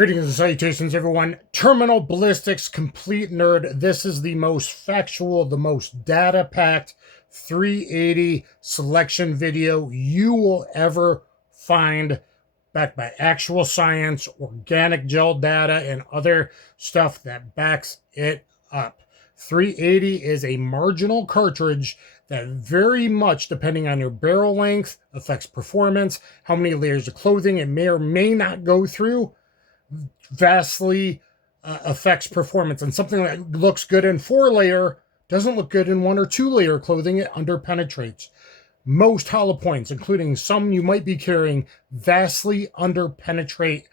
Greetings and salutations, everyone. Terminal ballistics, complete nerd. This is the most factual, the most data-packed 380 selection video you will ever find, backed by actual science, organic gel data, and other stuff that backs it up. 380 is a marginal cartridge that very much, depending on your barrel length, affects performance, how many layers of clothing it may or may not go through, vastly affects performance. And something that looks good in 4-layer doesn't look good in 1 or 2-layer clothing. It underpenetrates. Most hollow points, including some you might be carrying, vastly underpenetrate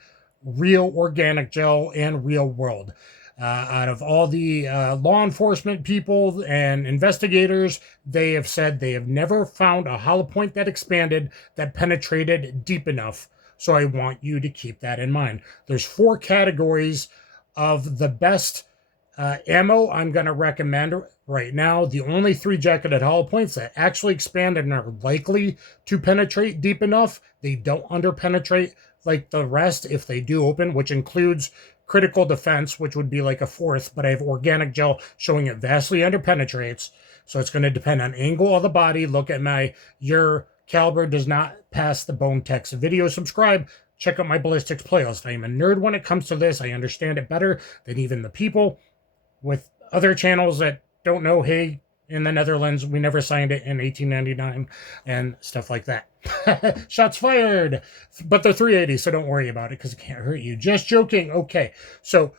real organic gel and real world. Out of all the law enforcement people and investigators, they have said they have never found a hollow point that expanded that penetrated deep enough. So I want you to keep that in mind. There's 4 categories of the best ammo I'm going to recommend right now. The only 3 jacketed hollow points that actually expand and are likely to penetrate deep enough. They don't underpenetrate like the rest if they do open, which includes critical defense, which would be like a 4th, but I have organic gel showing it vastly underpenetrates. So it's going to depend on angle of the body. Look at your caliber does not pass the bone text video. Subscribe. Check out my ballistics playlist. I am a nerd when it comes to this. I understand it better than even the people with other channels that don't know, hey, in the Netherlands, we never signed it in 1899 and stuff like that. Shots fired. But they're 380, so don't worry about it because it can't hurt you. Just joking. Okay, so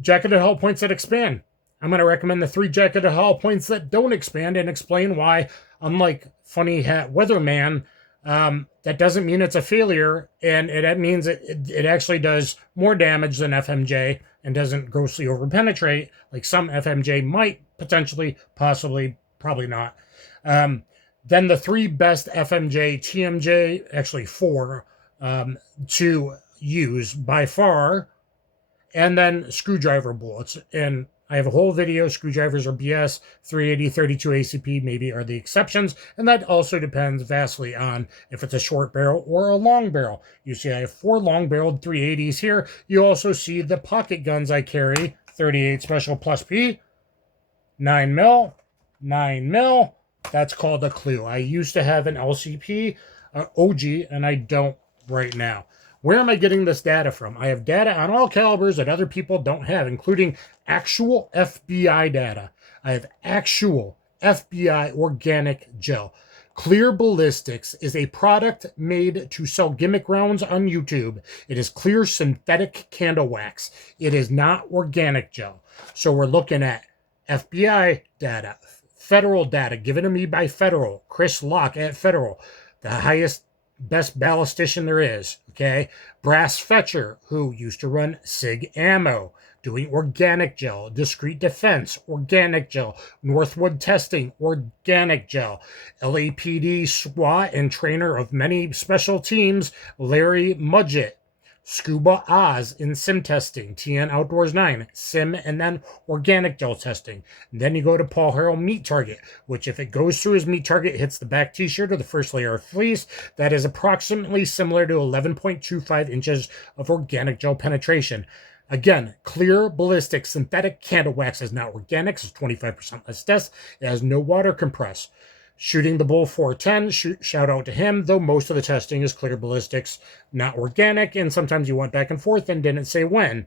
jacketed hollow points that expand. I'm going to recommend the 3 jacketed hollow points that don't expand and explain why, unlike Funny Hat Weatherman, that doesn't mean it's a failure, and it means it actually does more damage than FMJ and doesn't grossly overpenetrate like some FMJ might potentially, possibly, probably not. Then the 3 best FMJ, TMJ, actually 4 to use by far, and then screwdriver bullets. And I have a whole video. Screwdrivers are BS. 380, 32 ACP maybe are the exceptions. And that also depends vastly on if it's a short barrel or a long barrel. You see I have 4 long-barreled 380s here. You also see the pocket guns I carry. 38 Special Plus P. 9mm. 9mm. That's called a clue. I used to have an LCP OG, and I don't right now. Where am I getting this data from? I have data on all calibers that other people don't have, including actual FBI data. I have actual FBI organic gel. Clear Ballistics is a product made to sell gimmick rounds on YouTube. It is clear synthetic candle wax. It is not organic gel. So we're looking at FBI data, federal data given to me by Federal, Chris Locke at Federal, the highest best ballistician there is, okay? Brass Fetcher, who used to run SIG Ammo, doing organic gel. Discreet Defense, organic gel. Northwood Testing, organic gel. LAPD SWAT and trainer of many special teams, Larry Mudgett. Scuba Oz in sim testing, TN Outdoors 9, sim and then organic gel testing. And then you go to Paul Harrell Meat Target, which if it goes through his meat target, hits the back t-shirt or the first layer of fleece, that is approximately similar to 11.25 inches of organic gel penetration. Again, Clear Ballistics synthetic candle wax is not organic, it's 25% less dust, it has no water compress. Shooting the Bull 410, shout out to him, though most of the testing is Clear Ballistics, not organic, and sometimes you went back and forth and didn't say when.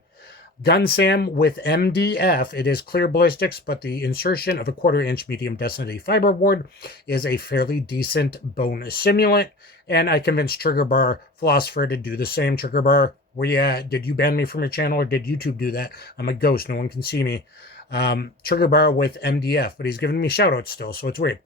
Gun Sam with MDF, it is Clear Ballistics, but the insertion of a 1/4 inch medium density fiberboard is a fairly decent bone simulant, and I convinced Trigger Bar Philosopher to do the same. Trigger Bar, where you at? Did you ban me from your channel, or did YouTube do that? I'm a ghost, no one can see me. Trigger Bar with MDF, but he's giving me shout outs still, so it's weird.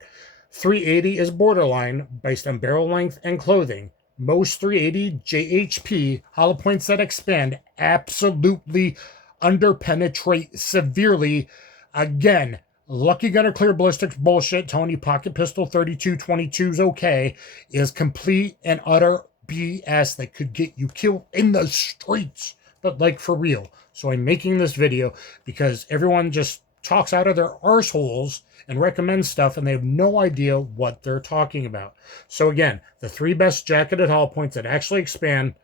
380 is borderline based on barrel length and clothing. Most 380 JHP hollow points that expand absolutely underpenetrate severely. Again, Lucky Gunner Clear Ballistics bullshit telling you pocket pistol 32-22 is okay is complete and utter BS that could get you killed in the streets, but like for real. So I'm making this video because everyone just talks out of their arseholes and recommends stuff, and they have no idea what they're talking about. So again, the 3 best jacketed hollow points that actually expand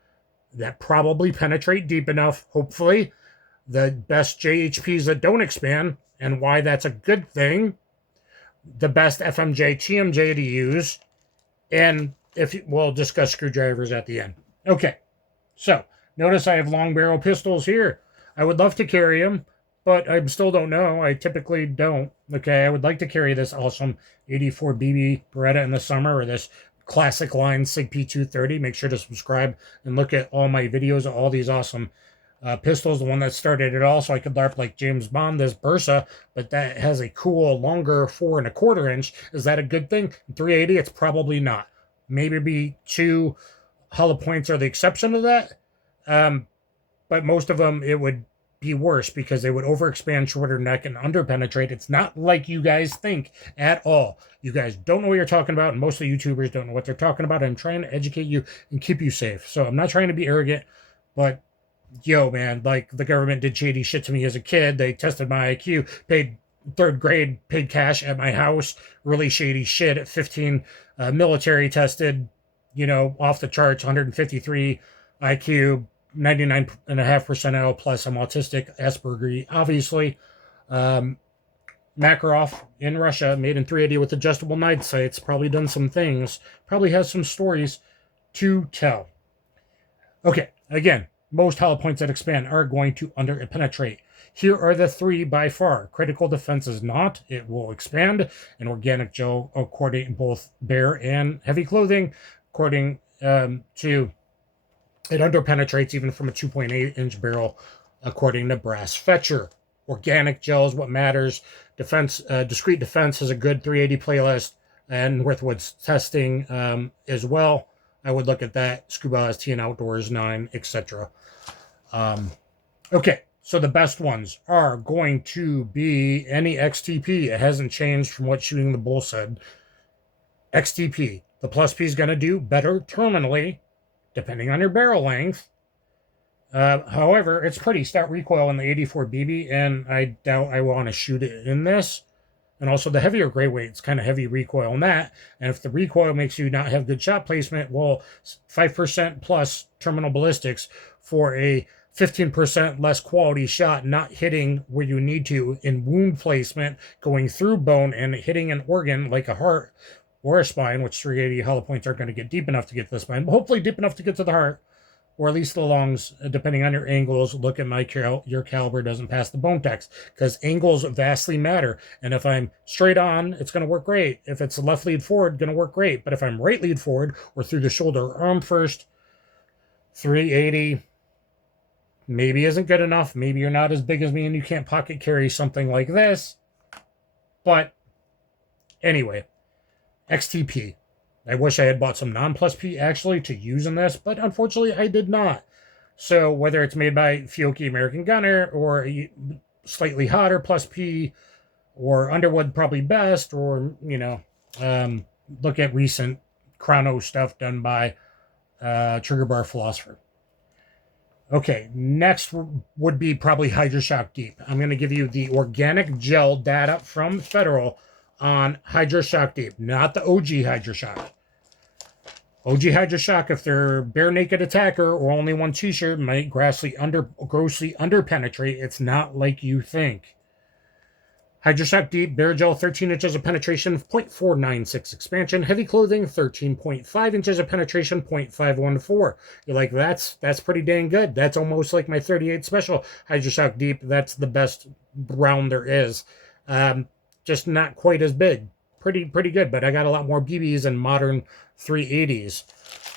that probably penetrate deep enough, hopefully. The best JHPs that don't expand, and why that's a good thing. The best FMJ, TMJ to use. And we'll discuss screwdrivers at the end. Okay, so notice I have long barrel pistols here. I would love to carry them, but I still don't know. I typically don't. Okay, I would like to carry this awesome 84 BB Beretta in the summer, or this classic line SIG P230. Make sure to subscribe and look at all my videos of all these awesome pistols. The one that started it all, so I could LARP like James Bond, this Bursa, but that has a cool longer 4 1/4 inch. Is that a good thing? 380, it's probably not. Maybe 2 hollow points are the exception to that. But most of them, it would be worse because they would overexpand shorter neck and underpenetrate. It's not like you guys think at all. You guys don't know what you're talking about, and most of the YouTubers don't know what they're talking about. I'm trying to educate you and keep you safe. So I'm not trying to be arrogant, but yo, man, like, the government did shady shit to me as a kid. They tested my IQ, paid 3rd grade, paid cash at my house, really shady shit at 15, military tested, off the charts, 153 IQ, 99.5% L, plus I'm autistic, Asperger, obviously. Makarov in Russia, made in 380 with adjustable night sights, probably done some things, probably has some stories to tell. Okay, again, most hollow points that expand are going to underpenetrate. Here are the 3 by far. Critical defense is not. It will expand. An organic gel, according both bare and heavy clothing, according to it underpenetrates even from a 2.8 inch barrel, according to Brass Fetcher. Organic gel is what matters. Defense, discrete defense has a good 380 playlist, and Northwood's testing as well. I would look at that. Scuba ST and Outdoors 9, etc. Okay, so the best ones are going to be any XTP. It hasn't changed from what Shooting the Bull said. XTP. The plus P is going to do better terminally, depending on your barrel length. However, it's pretty stout recoil in the 84 BB, and I doubt I want to shoot it in this. And also the heavier gray weight's kind of heavy recoil on that. And if the recoil makes you not have good shot placement, well, 5% plus terminal ballistics for a 15% less quality shot, not hitting where you need to in wound placement, going through bone and hitting an organ like a heart or a spine, which 380 hollow points aren't going to get deep enough to get to the spine, but hopefully deep enough to get to the heart, or at least the lungs, depending on your angles. Look at your caliber doesn't pass the bone text, because angles vastly matter. And if I'm straight on, it's going to work great. If it's left lead forward, going to work great. But if I'm right lead forward or through the shoulder or arm first, 380 maybe isn't good enough. Maybe you're not as big as me and you can't pocket carry something like this. But anyway, XTP. I wish I had bought some non-plus P actually to use in this, but unfortunately I did not. So whether it's made by Fiocchi American Gunner or slightly hotter plus P, or Underwood probably best, or look at recent chrono stuff done by Trigger Bar Philosopher. Okay, next would be probably Hydroshock Deep. I'm going to give you the organic gel data from Federal on Hydroshock Deep, not the OG Hydroshock. OG Hydroshock, if they're bare naked attacker or only one t-shirt, might grossly underpenetrate. It's not like you think. Hydroshock Deep, bare gel, 13 inches of penetration, 0.496 expansion. Heavy clothing, 13.5 inches of penetration, 0.514. You're like, that's pretty dang good. That's almost like my 38 special Hydroshock Deep. That's the best round there is. Just not quite as big. Pretty good, but I got a lot more BBs and modern 380s.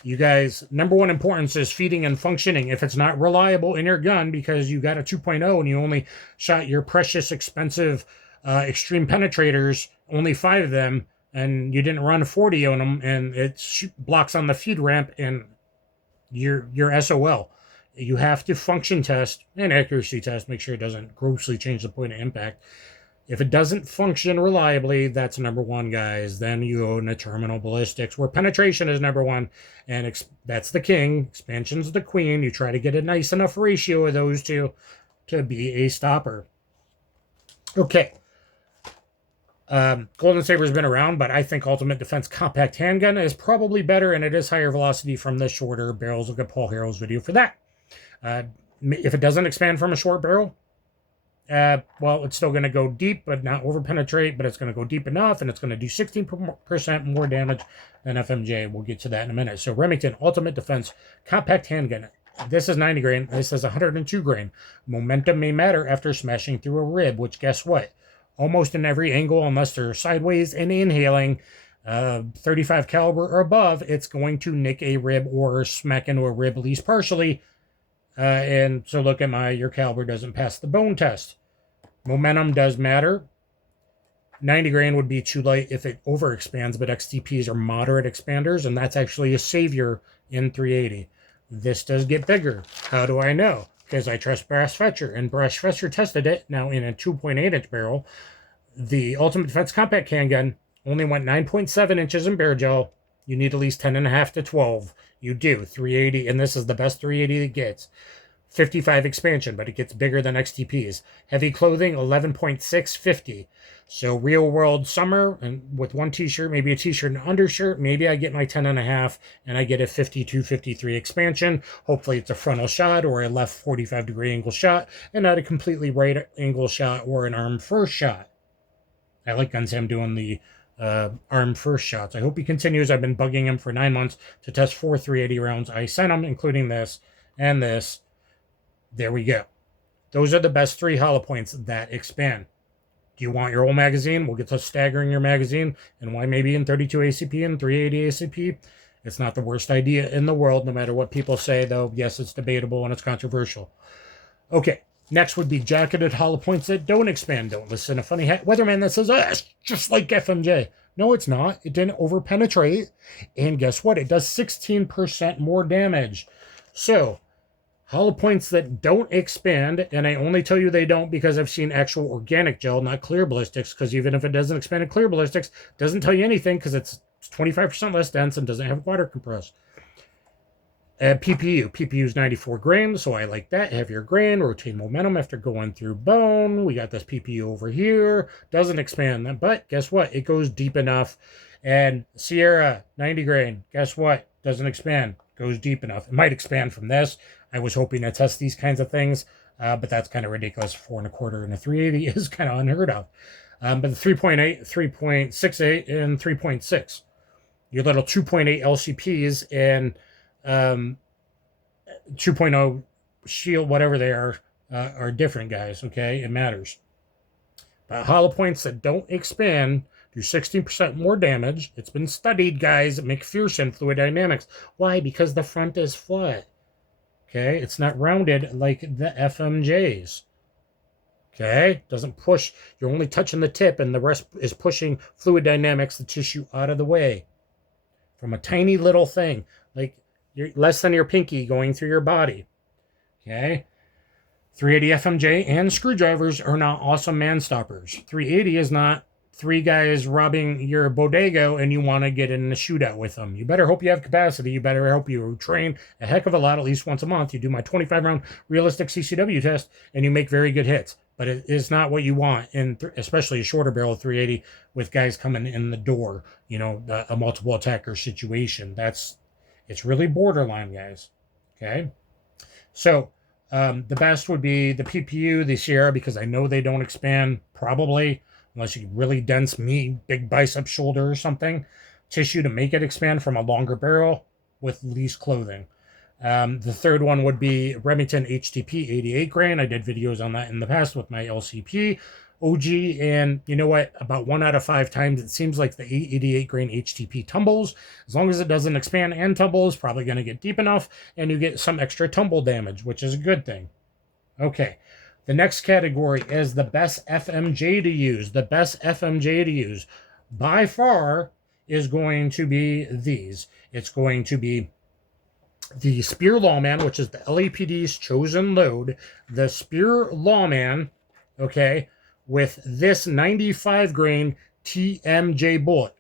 You guys, number one importance is feeding and functioning. If it's not reliable in your gun because you got a 2.0 and you only shot your precious, expensive, extreme penetrators, only 5 of them, and you didn't run 40 on them, and it blocks on the feed ramp, and you're SOL. You have to function test and accuracy test, make sure it doesn't grossly change the point of impact. If it doesn't function reliably, that's number one, guys. Then you own a terminal ballistics, where penetration is number one, and that's the king. Expansion's the queen. You try to get a nice enough ratio of those two to be a stopper. Okay. Golden Saber's been around, but I think Ultimate Defense Compact Handgun is probably better, and it is higher velocity from the shorter barrels. Look at Paul Harrell's video for that. If it doesn't expand from a short barrel, well, it's still going to go deep, but not over penetrate, but it's going to go deep enough, and it's going to do 16% more damage than FMJ. We'll get to that in a minute. So Remington Ultimate Defense Compact Handgun. This is 90 grain. This is 102 grain. Momentum may matter after smashing through a rib, which guess what? Almost in every angle, unless they're sideways and inhaling, 35 caliber or above, it's going to nick a rib or smack into a rib, at least partially. And so look at your caliber doesn't pass the bone test. Momentum does matter. 90 grain would be too light if it overexpands, but XTPs are moderate expanders, and that's actually a savior in 380. This does get bigger. How do I know? Because I trust Brass Fetcher, and Brass Fetcher tested it. Now in a 2.8-inch barrel, the Ultimate Defense Compact Handgun only went 9.7 inches in bear gel. You need at least 10.5 to 12. You do. 380, and this is the best 380 it gets. 55 expansion, but it gets bigger than XTPs. Heavy clothing, 11.6, 50. So real world summer, and with one t-shirt, maybe a t-shirt and undershirt, maybe I get my 10.5 and I get a 52, 53 expansion. Hopefully it's a frontal shot or a left 45-degree angle shot, and not a completely right angle shot or an arm first shot. I like Gunsam doing the arm first shots. I hope he continues. I've been bugging him for 9 months to test 4 380 rounds. I sent him, including this and this. There we go. Those are the best 3 hollow points that expand. Do you want your whole magazine? We'll get to staggering your magazine and why maybe in 32 ACP and 380 ACP. It's not the worst idea in the world, no matter what people say, though. Yes, it's debatable and it's controversial. Okay, next would be jacketed hollow points that don't expand. Don't listen to funny weatherman that says, it's just like FMJ. No, it's not. It didn't overpenetrate. And guess what? It does 16% more damage. So, hollow points that don't expand, and I only tell you they don't because I've seen actual organic gel, not clear ballistics, because even if it doesn't expand in clear ballistics, it doesn't tell you anything because it's 25% less dense and doesn't have water compressed. PPU is 94 grain, so I like that. Heavier grain, rotate momentum after going through bone. We got this PPU over here. Doesn't expand, but guess what? It goes deep enough. And Sierra, 90 grain, guess what? Doesn't expand. Goes deep enough. It might expand from this. I was hoping to test these kinds of things, but that's kind of ridiculous. 4 1/4 and a 380 is kind of unheard of. But the 3.8, 3.68, and 3.6. Your little 2.8 LCPs and 2.0 shield, whatever they are different, guys, okay? It matters. But hollow points that don't expand do 16% more damage. It's been studied, guys, at McPherson Fluid Dynamics. Why? Because the front is flat. Okay, it's not rounded like the FMJs. Okay, doesn't push. You're only touching the tip, and the rest is pushing fluid dynamics, the tissue, out of the way. From a tiny little thing, like you're less than your pinky going through your body. Okay, 380 FMJ and screwdrivers are not awesome man stoppers. 380 is not 3 guys robbing your bodega and you want to get in a shootout with them. You better hope you have capacity. You better hope you train a heck of a lot, at least once a month. You do my 25-round realistic CCW test and you make very good hits. But it is not what you want, in especially a shorter barrel 380 with guys coming in the door, you know, a multiple attacker situation. It's really borderline, guys. Okay? So, the best would be the PPU, the Sierra, because I know they don't expand, probably, unless you really dense meat, big bicep shoulder or something, tissue to make it expand from a longer barrel with least clothing. The third one would be Remington HTP 88 grain. I did videos on that in the past with my LCP OG, and you know what? About 1 out of 5 times it seems like the 88 grain HTP tumbles. As long as it doesn't expand and tumble, it's probably going to get deep enough, and you get some extra tumble damage, which is a good thing. Okay. The next category is the best FMJ to use. The best FMJ to use by far is going to be these. It's going to be the Spear Lawman, which is the LAPD's chosen load. The Spear Lawman, okay, with this 95 grain TMJ bullet.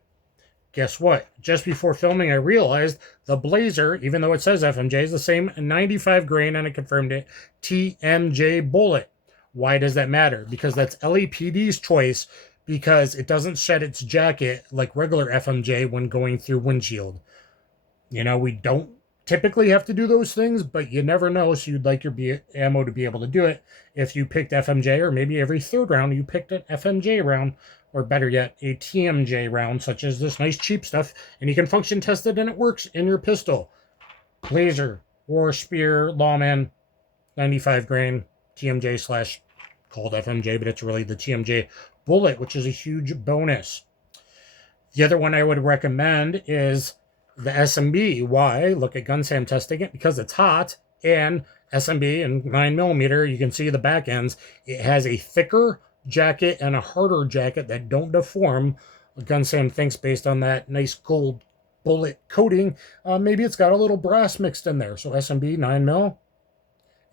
Guess what? Just before filming, I realized the Blazer, even though it says FMJ, is the same 95 grain, and I confirmed it, TMJ bullet. Why does that matter? Because that's LAPD's choice because it doesn't shed its jacket like regular FMJ when going through windshield. You know, we don't typically have to do those things, but you never know, so you'd like your ammo to be able to do it. If you picked FMJ, or maybe every third round you picked an FMJ round, or better yet, a TMJ round, such as this nice cheap stuff, and you can function test it and it works in your pistol. Laser, War Spear, Lawman, 95 grain, TMJ slash called FMJ, but it's really the TMJ bullet, which is a huge bonus. The other one I would recommend is the SMB. Why? Look at GunSam testing it, because it's hot, and SMB and 9mm, you can see the back ends. It has a thicker jacket and a harder jacket that don't deform. GunSam thinks based on that nice gold bullet coating, maybe it's got a little brass mixed in there. So SMB 9mm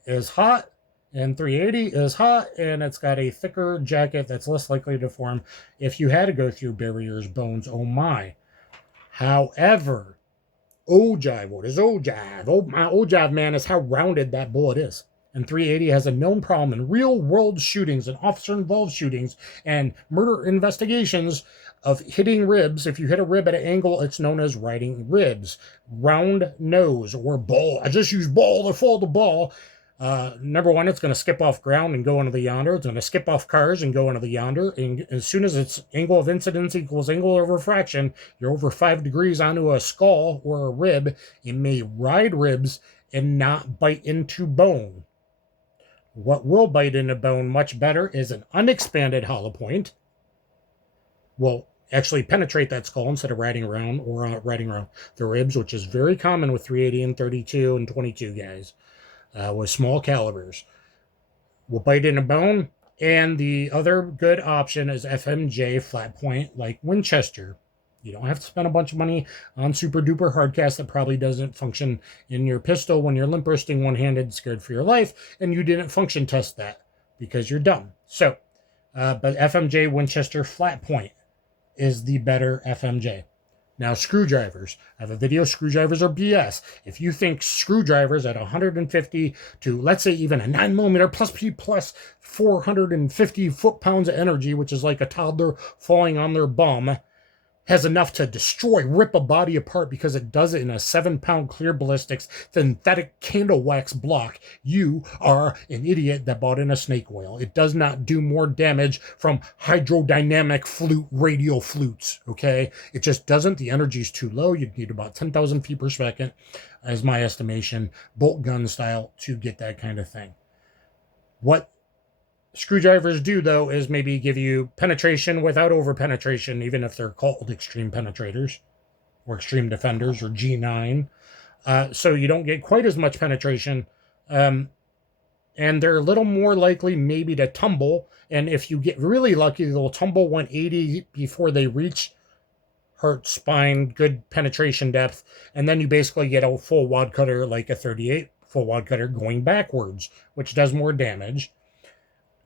is hot, and 380 is hot, and it's got a thicker jacket that's less likely to deform if you had to go through barriers, bones, oh my. However, ogive, what is ogive? Oh, my ogive, man, is how rounded that bullet is. And 380 has a known problem in real-world shootings and officer-involved shootings and murder investigations of hitting ribs. If you hit a rib at an angle, it's known as riding ribs. Round nose, or ball. I just use ball to follow the ball. Number one, it's going to skip off ground and go into the yonder. It's going to skip off cars and go into the yonder. And as soon as its angle of incidence equals angle of refraction, you're over 5 degrees onto a skull or a rib. It may ride ribs and not bite into bone. What will bite into bone much better is an unexpanded hollow point. Will actually penetrate that skull instead of riding around or riding around the ribs, which is very common with 380 and 32 and 22 guys. With small calibers. Will bite in a bone. And the other good option is FMJ flat point like Winchester. You don't have to spend a bunch of money on super duper hardcast that probably doesn't function in your pistol when you're limp wristing one-handed, scared for your life, and you didn't function test that because you're dumb. So, but FMJ Winchester flat point is the better FMJ. Now, screwdrivers. I have a video, screwdrivers are BS. If you think screwdrivers at 150 to, let's say, even a 9mm plus P plus 450 foot-pounds of energy, which is like a toddler falling on their bum, has enough to destroy, rip a body apart because it does it in a 7-pound clear ballistics synthetic candle wax block, you are an idiot that bought in a snake oil. It does not do more damage from hydrodynamic flute radial flutes, okay? It just doesn't. The energy is too low. You'd need about 10,000 feet per second, as my estimation, bolt gun style, to get that kind of thing. What screwdrivers do, though, is maybe give you penetration without over penetration, even if they're called extreme penetrators or extreme defenders or G9. So you don't get quite as much penetration. And they're a little more likely maybe to tumble. And if you get really lucky, they'll tumble 180 before they reach heart, spine, good penetration depth. And then you basically get a full wad cutter like a 38 full wad cutter going backwards, which does more damage.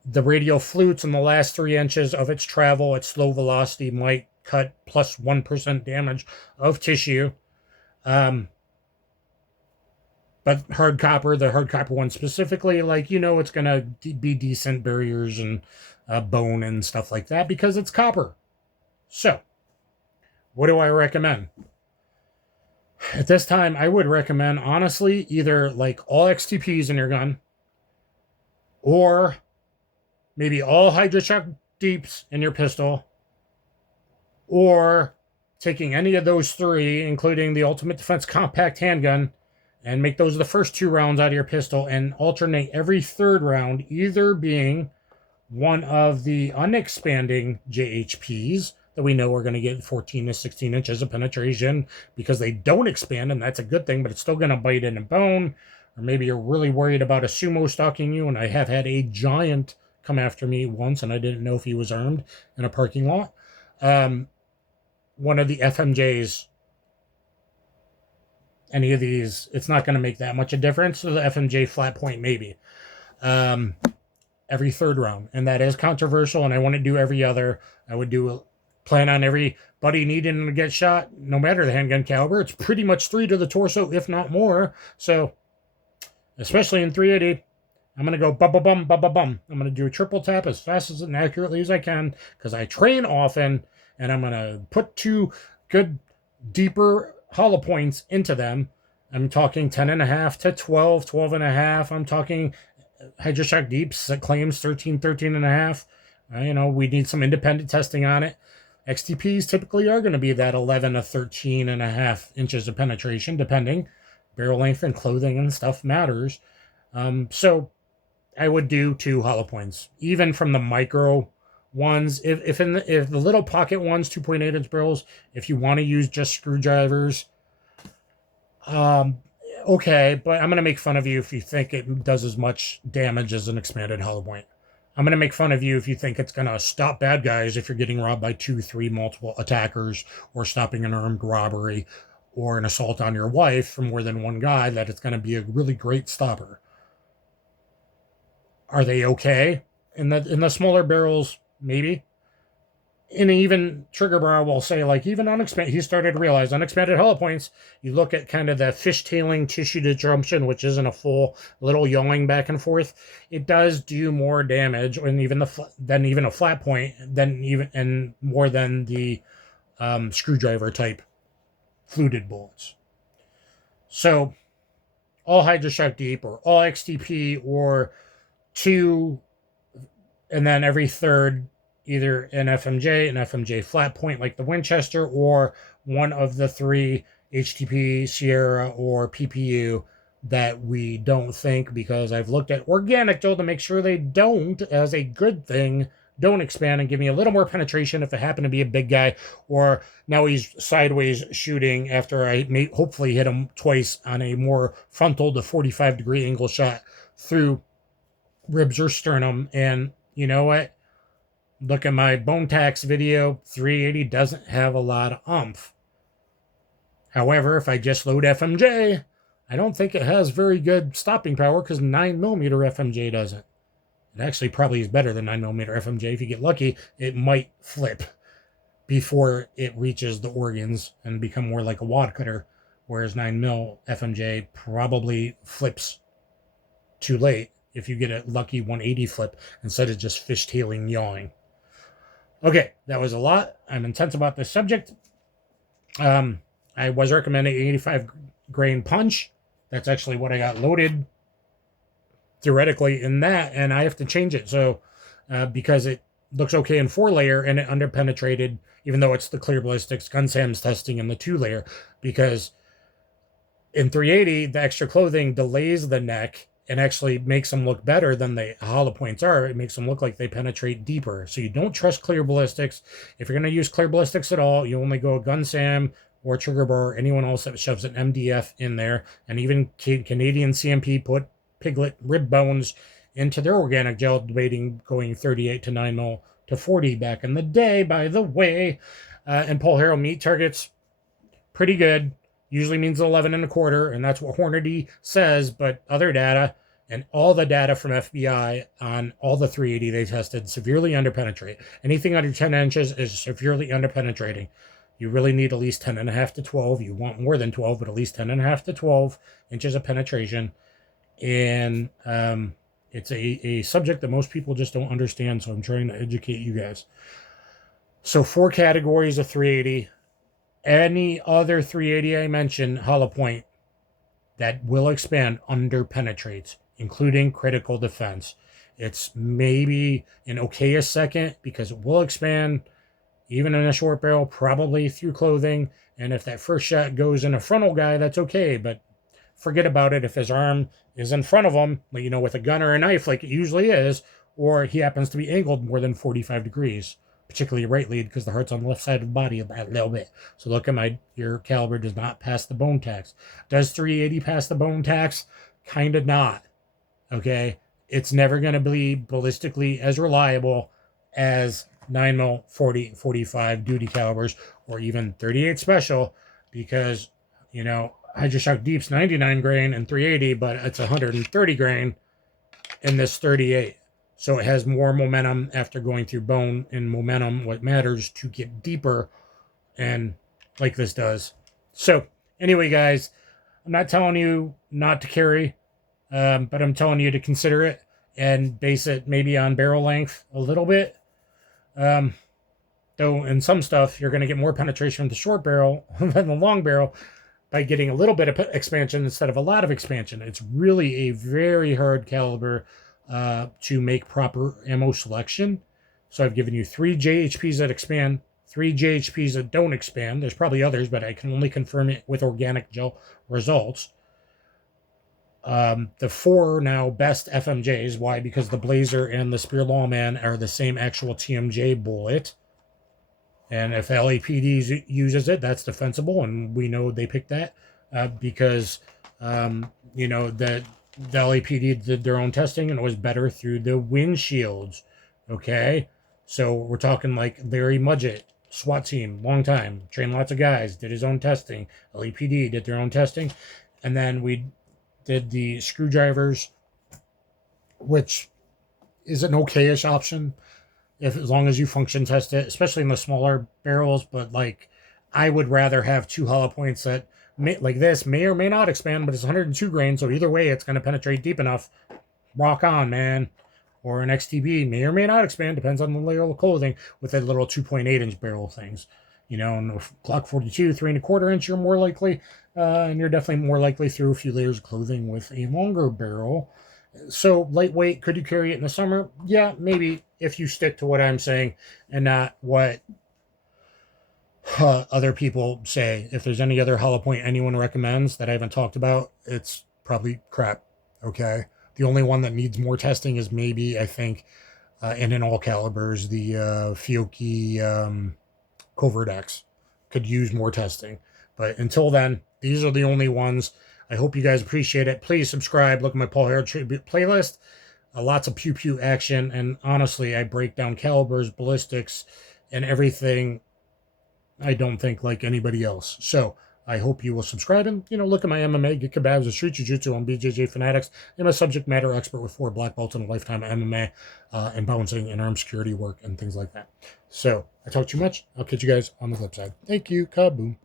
The radial flutes in the last 3 inches of its travel at slow velocity might cut plus 1% damage of tissue. But hard copper, the hard copper one specifically, like, you know, it's going to be decent barriers and bone and stuff like that because it's copper. So, what do I recommend? At this time, I would recommend, honestly, either like all XTPs in your gun or maybe all Hydra-Shock Deeps in your pistol, or taking any of those 3, including the Ultimate Defense Compact Handgun, and make those the first 2 rounds out of your pistol, and alternate every 3rd round, either being one of the unexpanding JHPs that we know are going to get 14 to 16 inches of penetration because they don't expand, and that's a good thing, but it's still going to bite in a bone. Or maybe you're really worried about a sumo stalking you, and I have had a giant come after me once, and I didn't know if he was armed in a parking lot. One of the FMJs, any of these, it's not going to make that much a difference. So the FMJ flat point, maybe. Every 3rd round. And that is controversial, and I wouldn't do every other. I would plan on everybody needing to get shot, no matter the handgun caliber. It's pretty much 3 to the torso, if not more. So, especially in 380. I'm going to go bum, bum, bum, bum. I'm going to do a triple tap as fast as and accurately as I can because I train often, and I'm going to put 2 good, deeper hollow points into them. I'm talking 10.5 to 12, 12.5. I'm talking HydroShock Deeps that claims 13, 13.5. We need some independent testing on it. XTPs typically are going to be that 11 to 13.5 inches of penetration, depending. Barrel length and clothing and stuff matters. So I would do 2 hollow points, even from the micro ones. If the little pocket ones, 2.8 inch barrels, if you want to use just screwdrivers, okay, but I'm going to make fun of you if you think it does as much damage as an expanded hollow point. I'm going to make fun of you if you think it's going to stop bad guys if you're getting robbed by 2, 3 multiple attackers, or stopping an armed robbery or an assault on your wife from more than one guy, that it's going to be a really great stopper. Are they okay? In the smaller barrels, maybe. And even Trigger Bar will say, like, even unexpanded, he started to realize unexpanded hollow points, you look at kind of the fishtailing tissue disruption, which isn't a full little yawing back and forth. It does do more damage, and than even a flat point, and more than the screwdriver type fluted bullets. So all HydroShock Deep or all XTP or 2, and then every third either an FMJ flat point like the Winchester, or one of the 3 HTP, Sierra, or PPU that we don't think, because I've looked at organic Joe to make sure they don't, as a good thing, don't expand and give me a little more penetration if it happened to be a big guy, or now he's sideways shooting after I may hopefully hit him twice on a more frontal to 45-degree angle shot through ribs or sternum. And you know what? Look at my bone tax video. 380 doesn't have a lot of oomph. However, if I just load FMJ, I don't think it has very good stopping power, because 9mm FMJ doesn't. It actually probably is better than 9mm FMJ. If you get lucky, it might flip before it reaches the organs and become more like a wad cutter, whereas 9mm FMJ probably flips too late if you get a lucky 180 flip instead of just fishtailing yawing. Okay, that was a lot. I'm intense about this subject. I was recommending 85 grain punch. That's actually what I got loaded theoretically in that, and I have to change it. So because it looks okay in 4-layer and it underpenetrated, even though it's the clear ballistics, Gun Sam's testing in the 2-layer, because in 380 the extra clothing delays the neck and actually makes them look better than the hollow points are. It makes them look like they penetrate deeper. So you don't trust clear ballistics. If you're going to use clear ballistics at all, you only go Gun Sam or Trigger Bar, or anyone else that shoves an MDF in there. And even Canadian CMP put piglet rib bones into their organic gel, debating going 38 to 9mm to 40 back in the day, by the way. And Paul Harrell meat targets, pretty good. Usually means 11.25, and that's what Hornady says, but other data and all the data from FBI on all the 380 they tested severely underpenetrate. Anything under 10 inches is severely underpenetrating. You really need at least 10.5 to 12. You want more than 12, but at least 10.5 to 12 inches of penetration. And it's a subject that most people just don't understand, so I'm trying to educate you guys. So 4 categories of 380. Any other 380 I mentioned, hollow point, that will expand underpenetrates, including critical defense. It's maybe an okay second, because it will expand even in a short barrel, probably through clothing. And if that first shot goes in a frontal guy, that's okay, but forget about it if his arm is in front of him, with a gun or a knife like it usually is, or he happens to be angled more than 45 degrees. Particularly right lead, because the heart's on the left side of the body a little bit. So look at your caliber does not pass the bone tax. Does 380 pass the bone tax? Kind of not. Okay? It's never going to be ballistically as reliable as 9mm, 40, 45 duty calibers, or even 38 special, because, HydroShock Deep's 99 grain and 380, but it's 130 grain in this 38. So it has more momentum after going through bone, and momentum, what matters, to get deeper, and like this does. So anyway, guys, I'm not telling you not to carry but I'm telling you to consider it and base it maybe on barrel length a little bit. Though in some stuff, you're going to get more penetration with the short barrel than the long barrel by getting a little bit of expansion instead of a lot of expansion. It's really a very hard caliber to make proper ammo selection. So I've given you 3 JHPs that expand, 3 JHPs that don't expand. There's probably others, but I can only confirm it with organic gel results. The 4 now best FMJs. Why? Because the Blazer and the Spear Lawman are the same actual TMJ bullet. And if LAPD uses it, that's defensible, and we know they picked that because, you know, the LAPD did their own testing, and it was better through the windshields, okay? So we're talking like Larry Mudgett, SWAT team, long time, trained lots of guys, did his own testing. LAPD did their own testing, and then we did the screwdrivers, which is an okay-ish option, as long as you function test it, especially in the smaller barrels. But like, I would rather have 2 hollow points that like this may or may not expand, but it's 102 grain, so either way it's going to penetrate deep enough. Rock on, man. Or an XTB may or may not expand, depends on the layer of clothing, with the little 2.8-inch barrel things. You know, and Glock 42, 3¼ inch, you're more likely, and you're definitely more likely through a few layers of clothing with a longer barrel. So lightweight, could you carry it in the summer? Yeah, maybe, if you stick to what I'm saying and not what other people say. If there's any other hollow point anyone recommends that I haven't talked about, it's probably crap. Okay. The only one that needs more testing is maybe, I think, and in all calibers, the Fiocchi Covert X could use more testing. But until then, these are the only ones. I hope you guys appreciate it. Please subscribe. Look at my Paul Harrell tribute playlist. Lots of pew-pew action. And honestly, I break down calibers, ballistics, and everything, I don't think, like anybody else. So I hope you will subscribe and, you know, look at my MMA, get combatives, and street jiu-jitsu on BJJ Fanatics. I'm a subject matter expert with 4 black belts and a lifetime of MMA and bouncing and armed security work and things like that. So I talk too much. I'll catch you guys on the flip side. Thank you. Kaboom.